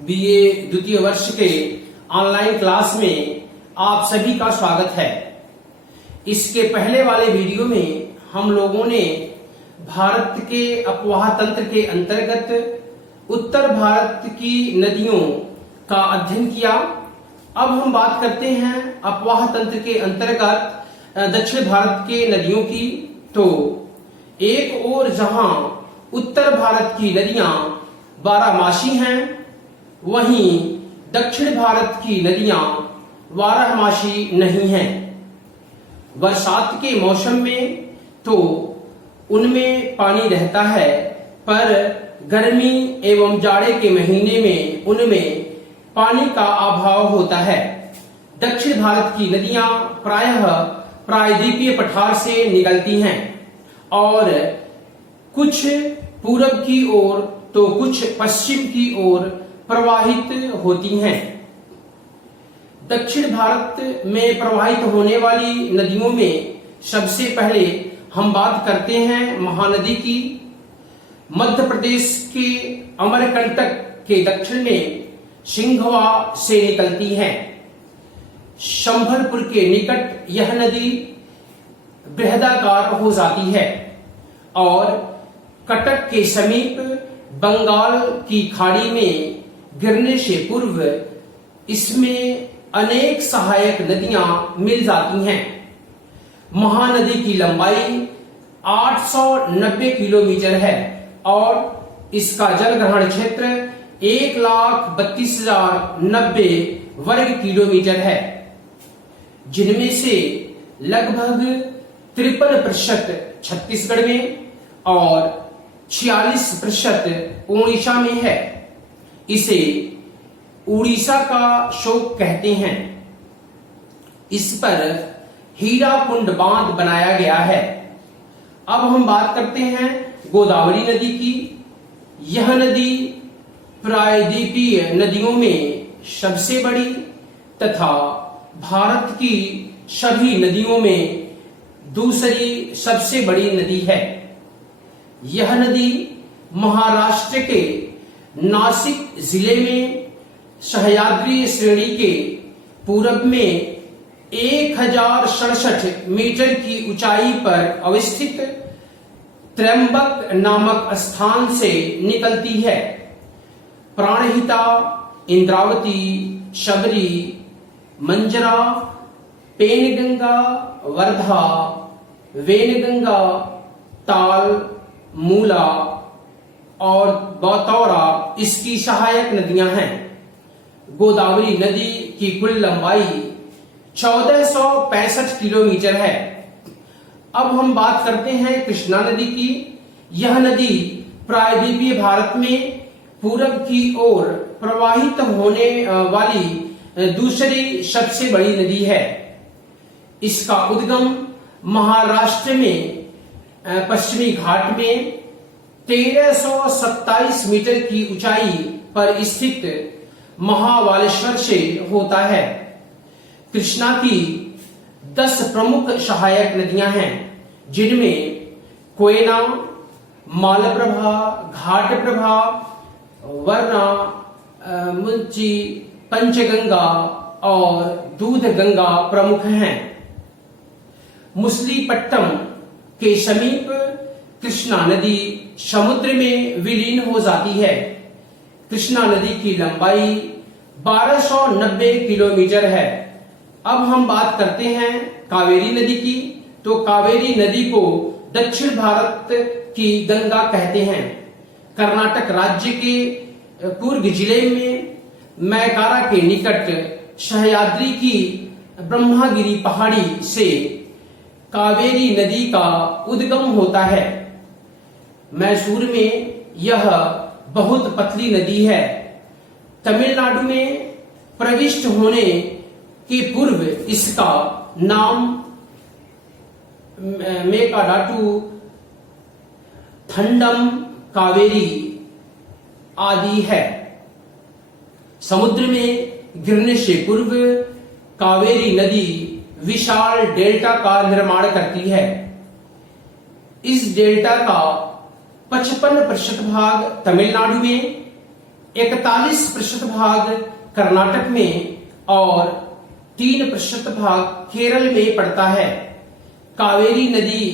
BA द्वितीय वर्ष के ऑनलाइन क्लास में आप सभी का स्वागत है। इसके पहले वाले वीडियो में हम लोगों ने भारत के अपवाह तंत्र के अंतर्गत उत्तर भारत की नदियों का अध्ययन किया। अब हम बात करते हैं अपवाह तंत्र के अंतर्गत दक्षिण भारत के नदियों की। तो एक ओर जहां उत्तर भारत की नदियां बारहमासी हैं, वहीं दक्षिण भारत की नदियां बारहमासी नहीं हैं। बरसात के मौसम में तो उनमें पानी रहता है, पर गर्मी एवं जाड़े के महीने में उनमें पानी का अभाव होता है। दक्षिण भारत की नदियां प्रायः प्रायद्वीपीय पठार से निकलती हैं और कुछ पूरब की ओर तो कुछ पश्चिम की ओर प्रवाहित होती हैं। दक्षिण भारत में प्रवाहित होने वाली नदियों में सबसे पहले हम बात करते हैं महानदी की। मध्य प्रदेश के अमरकंटक के दक्षिण में सिंघवा से निकलती है। संभलपुर के निकट यह नदी बृहदाकार हो जाती है और कटक के समीप बंगाल की खाड़ी में गिरने से पूर्व इसमें अनेक सहायक नदियां मिल जाती हैं। महानदी की लंबाई 890 किलोमीटर है और इसका जलग्रहण क्षेत्र 1,32,090 वर्ग किलोमीटर है, जिनमें से लगभग 53% छत्तीसगढ़ में और 46% उड़ीसा में है। इसे उड़ीसा का शोक कहते हैं। इस पर हीराकुंड बांध बनाया गया है। अब हम बात करते हैं गोदावरी नदी की। यह नदी प्रायद्वीपीय नदियों में सबसे बड़ी तथा भारत की सभी नदियों में दूसरी सबसे बड़ी नदी है। यह नदी महाराष्ट्र के नासिक जिले में सह्याद्री श्रेणी के पूरब में 1067 मीटर की ऊंचाई पर अवस्थित त्र्यंबक नामक स्थान से निकलती है। प्राणहिता, इंद्रावती, शबरी, मंजरा, पेनगंगा, वर्धा, वेनगंगा, ताल, मूला और बतौरा इसकी सहायक नदियां हैं। गोदावरी नदी की कुल लंबाई 1465 किलोमीटर है। अब हम बात करते हैं कृष्णा नदी की। यह नदी प्रायद्वीपीय भारत में पूरब की ओर प्रवाहित होने वाली दूसरी सबसे बड़ी नदी है। इसका उद्गम महाराष्ट्र में पश्चिमी घाट में 1327 मीटर की ऊंचाई पर स्थित महाबालेश्वर से होता है। कृष्णा की 10 प्रमुख सहायक नदियां हैं, जिनमें कोयना, मालप्रभा, घाटप्रभा, वरना, मुंची, पंचगंगा और दूधगंगा प्रमुख हैं। मुसलीपट्टम के समीप कृष्णा नदी समुद्र में विलीन हो जाती है। कृष्णा नदी की लंबाई 1290 किलोमीटर है। अब हम बात करते हैं कावेरी नदी की। तो कावेरी नदी को दक्षिण भारत की गंगा कहते हैं। कर्नाटक राज्य के कुर्ग जिले में मैकारा के निकट सह्याद्री की ब्रह्मगिरी पहाड़ी से कावेरी नदी का उद्गम होता है। मैसूर में यह बहुत पतली नदी है। तमिलनाडु में प्रविष्ट होने के पूर्व इसका नाम मेकाडाटू, थंडम, कावेरी आदि है। समुद्र में गिरने से पूर्व कावेरी नदी विशाल डेल्टा का निर्माण करती है। इस डेल्टा का 55% भाग तमिलनाडु में 41% भाग कर्नाटक में और 3% भाग केरल में पड़ता है। कावेरी नदी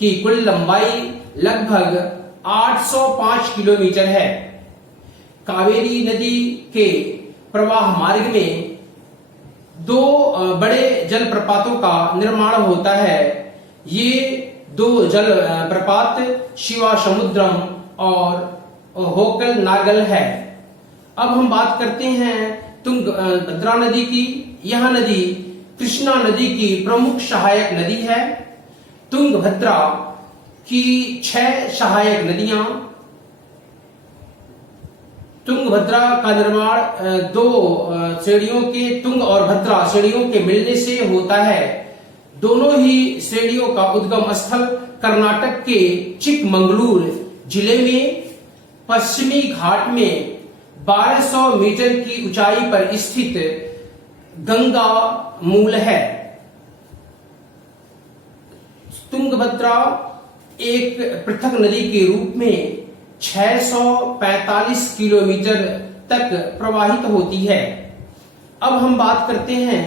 की कुल लंबाई लगभग 805 किलोमीटर है। कावेरी नदी के प्रवाह मार्ग में 2 बड़े जलप्रपातों का निर्माण होता है। ये 2 जलप्रपात शिवासमुद्रम और होकल नागल है। अब हम बात करते हैं तुंगभद्रा नदी की। यह नदी कृष्णा नदी की प्रमुख सहायक नदी है। तुंगभद्रा की 6 सहायक नदियां। तुंगभद्रा का निर्माण 2 श्रेणियों के तुंग और भद्रा श्रेणियों के मिलने से होता है। दोनों ही श्रेणियों का उद्गम स्थल कर्नाटक के चिकमंगलूर जिले में पश्चिमी घाट में 1200 मीटर की ऊंचाई पर स्थित गंगा मूल है। तुंगभद्रा एक पृथक नदी के रूप में 645 किलोमीटर तक प्रवाहित होती है। अब हम बात करते हैं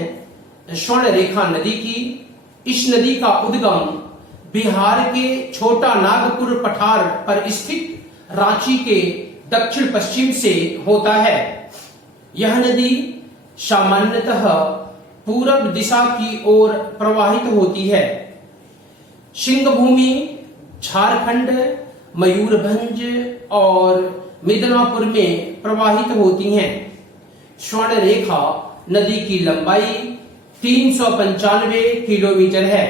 स्वर्णरेखा नदी की। इस नदी का उद्गम बिहार के छोटा नागपुर पठार पर स्थित रांची के दक्षिण पश्चिम से होता है। यह नदी सामान्यतः पूरब दिशा की ओर प्रवाहित होती है। सिंहभूमि, झारखंड, मयूरभंज और मिदनापुर में प्रवाहित होती हैं। स्वर्णरेखा नदी की लंबाई 395 किलोमीटर है।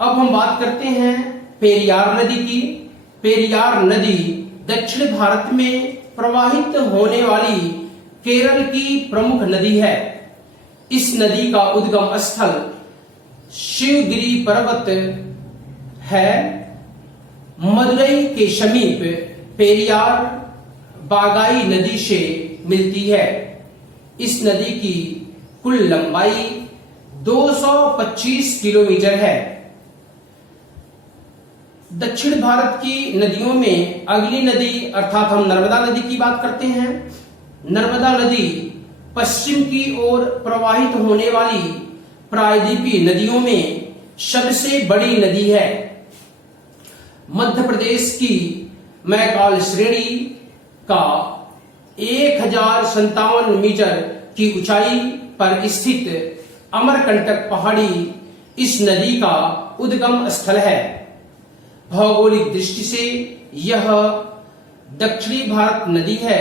अब हम बात करते हैं पेरियार नदी की। पेरियार नदी दक्षिण भारत में प्रवाहित होने वाली केरल की प्रमुख नदी है। इस नदी का उद्गम स्थल शिवगिरी पर्वत है। मदुरई के समीप पेरियार बागाई नदी से मिलती है। इस नदी की कुल लंबाई 225 किलोमीटर है। दक्षिण भारत की नदियों में अगली नदी अर्थात हम नर्मदा नदी की बात करते हैं। नर्मदा नदी पश्चिम की ओर प्रवाहित होने वाली प्रायद्वीपीय नदियों में सबसे बड़ी नदी है। मध्य प्रदेश की मैकाल श्रेणी का 1057 मीटर की ऊंचाई पर स्थित अमरकंटक पहाड़ी इस नदी का उद्गम स्थल है। भौगोलिक दृष्टि से यह दक्षिणी भारत नदी है,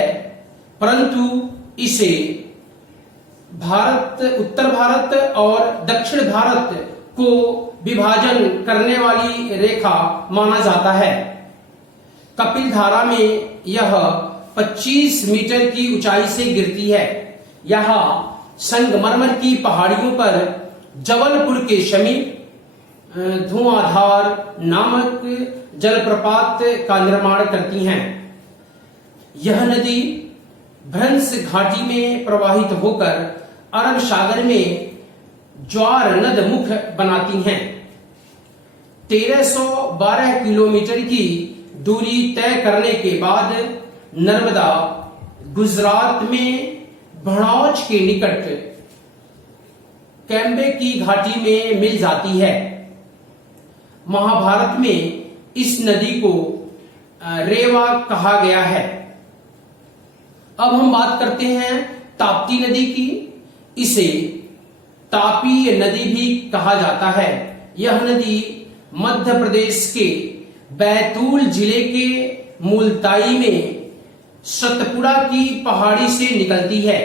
परंतु इसे उत्तर भारत और दक्षिण भारत को विभाजन करने वाली रेखा माना जाता है। कपिल धारा में यह 25 मीटर की ऊंचाई से गिरती है। यहाँ संगमरमर की पहाड़ियों पर जबलपुर के समीप धुआंधार नामक जलप्रपात का निर्माण करती हैं। यह नदी भ्रंश घाटी में प्रवाहित होकर अरब सागर में ज्वार नद मुख बनाती हैं। 1312 किलोमीटर की दूरी तय करने के बाद नर्मदा गुजरात में भड़ौच के निकट कैम्बे की घाटी में मिल जाती है। महाभारत में इस नदी को रेवा कहा गया है। अब हम बात करते हैं ताप्ती नदी की। इसे तापीय नदी भी कहा जाता है। यह नदी मध्य प्रदेश के बैतूल जिले के मुल्ताई में सतपुड़ा की पहाड़ी से निकलती है।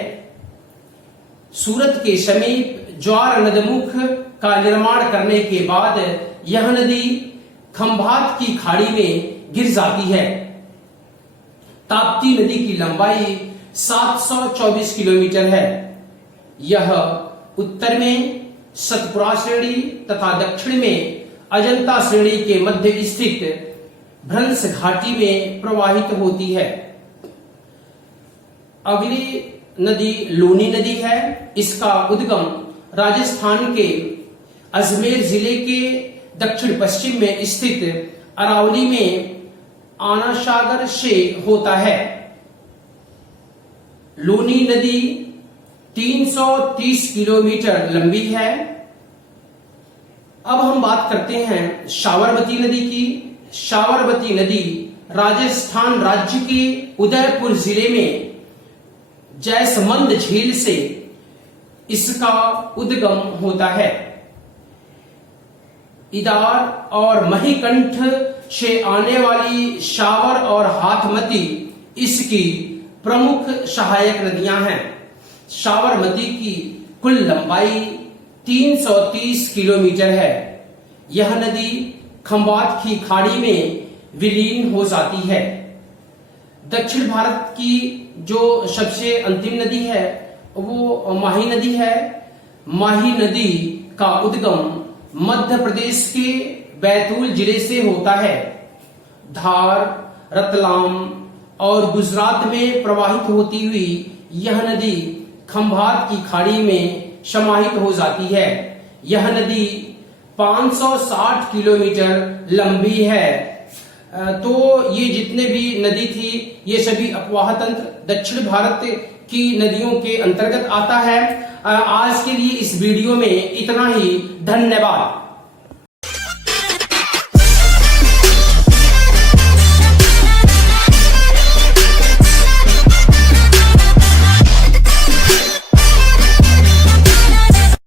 सूरत के समीप ज्वार नदमुख का निर्माण करने के बाद यह नदी खंभात की खाड़ी में गिर जाती है। ताप्ती नदी की लंबाई 724 किलोमीटर है। यह उत्तर में सतपुड़ा श्रेणी तथा दक्षिण में अजंता श्रेणी के मध्य स्थित भ्रंश घाटी में प्रवाहित होती है। अगली नदी लूनी नदी है। इसका उद्गम राजस्थान के अजमेर जिले के दक्षिण पश्चिम में स्थित अरावली में आना सागर से होता है। लूनी नदी 330 किलोमीटर लंबी है। अब हम बात करते हैं साबरमती नदी की। साबरमती नदी राजस्थान राज्य के उदयपुर जिले में जैसमंद झील से इसका उद्गम होता है। इदार और महीकंठ से आने वाली साबर और हाथमती इसकी प्रमुख सहायक नदियां हैं। साबरमती की कुल लंबाई 330 किलोमीटर है। यह नदी खंबात की खाड़ी में विलीन हो जाती है। दक्षिण भारत की जो सबसे अंतिम नदी है वो माही नदी है। माही नदी का उद्गम मध्य प्रदेश के बैतूल जिले से होता है। धार, रतलाम और गुजरात में प्रवाहित होती हुई यह नदी खंभात की खाड़ी में समाहित हो जाती है। यह नदी 560 किलोमीटर लंबी है। तो ये जितने भी नदी थी ये सभी अपवाह तंत्र दक्षिण भारत की नदियों के अंतर्गत आता है। आज के लिए इस वीडियो में इतना ही। धन्यवाद।